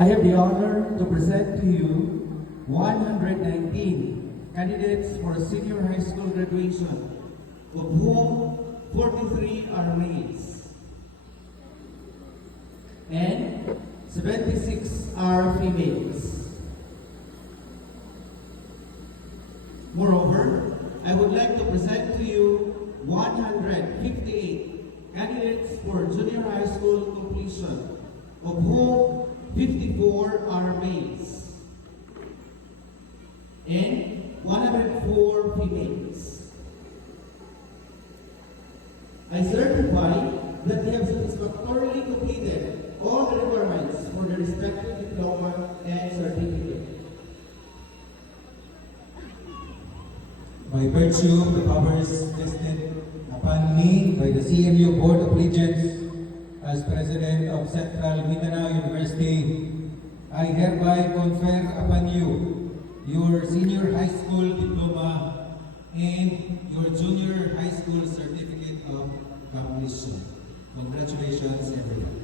I have the honor to present to you 119 candidates for senior high school graduation, of whom 43 are males and 76 are females. Moreover, I would like to present to you 158 candidates for junior high school completion, of whom 54 are males and 104 females. I certify that they have satisfactorily completed all the requirements for their respective diploma and certificate. By virtue of the powers vested upon me by the CMU Board of Regents as President of Central Mindanao University, I hereby confer upon you your senior high school diploma and your junior high school certificate of completion. Congratulations, everyone.